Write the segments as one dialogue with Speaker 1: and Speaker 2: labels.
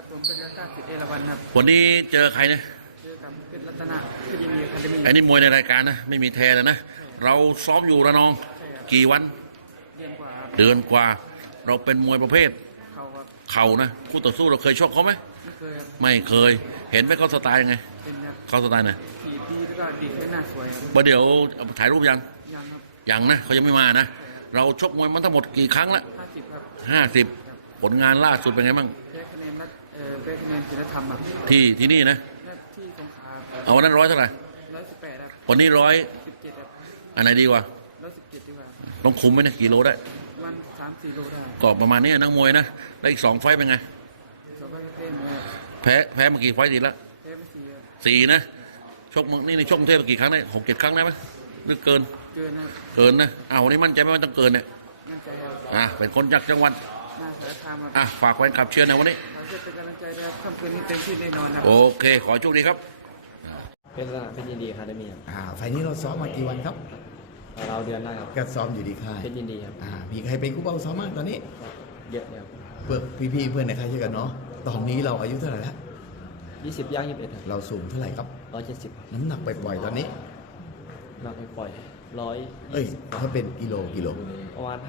Speaker 1: ครับผมเป็นก้าสิทธิ์เอราวัณครับ
Speaker 2: วันนี้เจอใครเนี่ย
Speaker 1: เจอกับเพชรรัตนะที่ยินดีคาเดมี่
Speaker 2: ไอ้นี่มวยในรายการนะไม่มีแทนเลยนะเราซ้อมอยู่ระนองกี่วัน
Speaker 1: เดือนกว่า
Speaker 2: เราเป็นมวยประเภท
Speaker 1: เขาครับ
Speaker 2: เข่านะคู่ต่อสู้เราเคยชกเขาไหม
Speaker 1: ไม่เคยครับ
Speaker 2: ไม่เคยเห็นไหมเขาสไตล์ยังไง
Speaker 1: เป็นครับ
Speaker 2: เขาสไตล์ไหน
Speaker 1: ขี่ดีแล้วก็ดีแค่หน้าสวยครับ
Speaker 2: ประเดี๋ยวถ่ายรูปยัง
Speaker 1: ยังครับ
Speaker 2: ยังนะเขายังไม่มานะเราชกมวยมันทั้งหมดกี่ครั้งละ
Speaker 1: 50ครับ
Speaker 2: 50ผลงานล่าสุดเป็นไงบ้าง
Speaker 1: แพ้คะแนนนัดแพ้คะแนนศิลธรรมครับ
Speaker 2: ที่นี่นะ
Speaker 1: ที่สงขลา
Speaker 2: เอาวันนั้นร้อยเท่าไหร่
Speaker 1: 118ครับ
Speaker 2: วันนี้
Speaker 1: 17ครับ
Speaker 2: อันไหนดีกว่า
Speaker 1: 117ดีกว่า
Speaker 2: ต้องคุมไหมนะกี่โลได้
Speaker 1: วัน 3-4 โลได้
Speaker 2: ก็ประมาณนี้นักมวยนะแล้วอีก2 ไฟต์เป็นไง
Speaker 1: สองก็เต้นเลย
Speaker 2: แพ้มากี่ไฟต์ดีแล้ว
Speaker 1: แพ้ไป
Speaker 2: สี่นะชกนี่ในชกกรุงเทพกี่ครั้งได้6-7 ครั้งได้ไหมหรือเกินนะวันนี้มั่นใจไหมว่าต้องเกินเนี่ย
Speaker 1: มั่นใจครับ
Speaker 2: เป็นคนจากจังหวัด
Speaker 1: มาสารคามครับ
Speaker 2: ฝากแฟนคลับเชียร์ในวันนี้
Speaker 1: ขอเป็นกำลังใจนะครับค่ำคืนนี้เต็มที่แน่นอนครับ
Speaker 2: โอเคขอโชคดีครับ
Speaker 3: เป็นยินดีคาเดมี่ครับ
Speaker 4: ไฟล์นี้เราซ้อมมากี่วันครับ
Speaker 3: เราเดือนได้ครับ
Speaker 4: ก็ซ้อมอยู่ดีค่าย
Speaker 3: เป็นยินดีครับ
Speaker 4: มีใครเป็นคู่เป้าซ้อมมากตอนนี้
Speaker 3: เยอะครับ
Speaker 4: เพื่อพี่ๆเพื่อนในค่ายเช่นกันเนาะตอนนี้เราอายุเท่าไหร่แล้ว
Speaker 3: 20ย่าง21ครับ
Speaker 4: เราสูงเท่าไหร่ครับ
Speaker 3: 170
Speaker 4: น้ำหนักไปปล่อยตอนนี้
Speaker 3: เราไปปล่อย
Speaker 4: ถ้าเป็นกิโล
Speaker 3: ประมาณ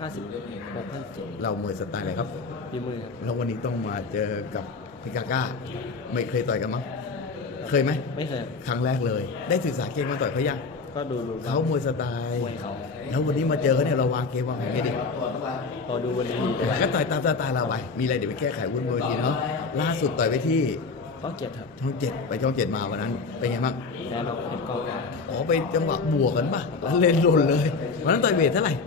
Speaker 3: 56-57
Speaker 4: เรามวยสไตล์อะไรครับ
Speaker 3: ฝีมือครับ
Speaker 4: แล้ววันนี้ต้องมาเจอกับพิกาก้าไม่เคยต่อยกันมั้งเคยไหม
Speaker 3: ไม่เคย
Speaker 4: ครั้งแรกเลยได้ศึกษาเกมมาต่อยเขายัง
Speaker 3: ก็ดู
Speaker 4: เขามวยสไตล์
Speaker 3: มวยเขา
Speaker 4: แล้ววันนี้มาเจอเขาเนี่ยเราวางเกมวางแผนไม่ดี
Speaker 3: ต่อดูวันนี้
Speaker 4: ก็ต่อยตามสไตล์เราไปมีอะไรเดี๋ยวไปแก้ไขวุ่นวายทีเนาะล่าสุดต่อยไปที่
Speaker 3: ช่อง7ครับ
Speaker 4: ช่อง7ไปช่อง7มาวันนั้นเป็นไงบ้าง
Speaker 3: แพ้เราเป็นกอง
Speaker 4: ไปจังหวะบวกกันป่ะแล้วเล่นหล่นเลยวันนั้นต่อยเวทเท่าไหร่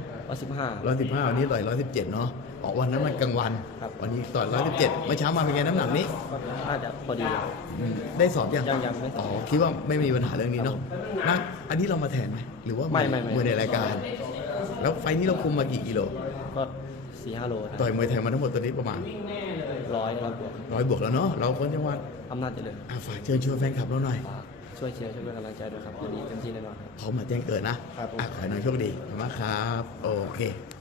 Speaker 3: 115
Speaker 4: วันนี้ต่อย117เนาะวันนั้นมันกลางวันวันนี้ต่อย117เมื่อเช้ามาเป็นไงน้ำหนักนี้
Speaker 3: น่าจะพอดี
Speaker 4: ได้สอบยัง
Speaker 3: ไม่สอบ
Speaker 4: คิดว่าไม่มีปัญหาเรื่องนี้เนาะนะอันนี้เรามาแทนไหมหรือว่า
Speaker 3: ไม่
Speaker 4: มวยในรายการแล้วไฟนี้เราคุมมากี่กิโล
Speaker 3: ก็4-5 โล
Speaker 4: ต่อยมวยไทยมาทั้งหมดตอนนี้ประมาณ100 บวกแล้วเนาะเราคนจังหวัด
Speaker 3: อำนาจเจริญ
Speaker 4: ฝากเชิญชวนแฟนคลับเราหน่อย
Speaker 3: ช่วยเชียร์ช่วยเป็นกำลังใจด้วยครับยินดีเต็มที่แน่นอนครับ
Speaker 4: เขามาแจ้งเกิดนะขอให้น้องโชคดีขอบคุณมากครับโอเค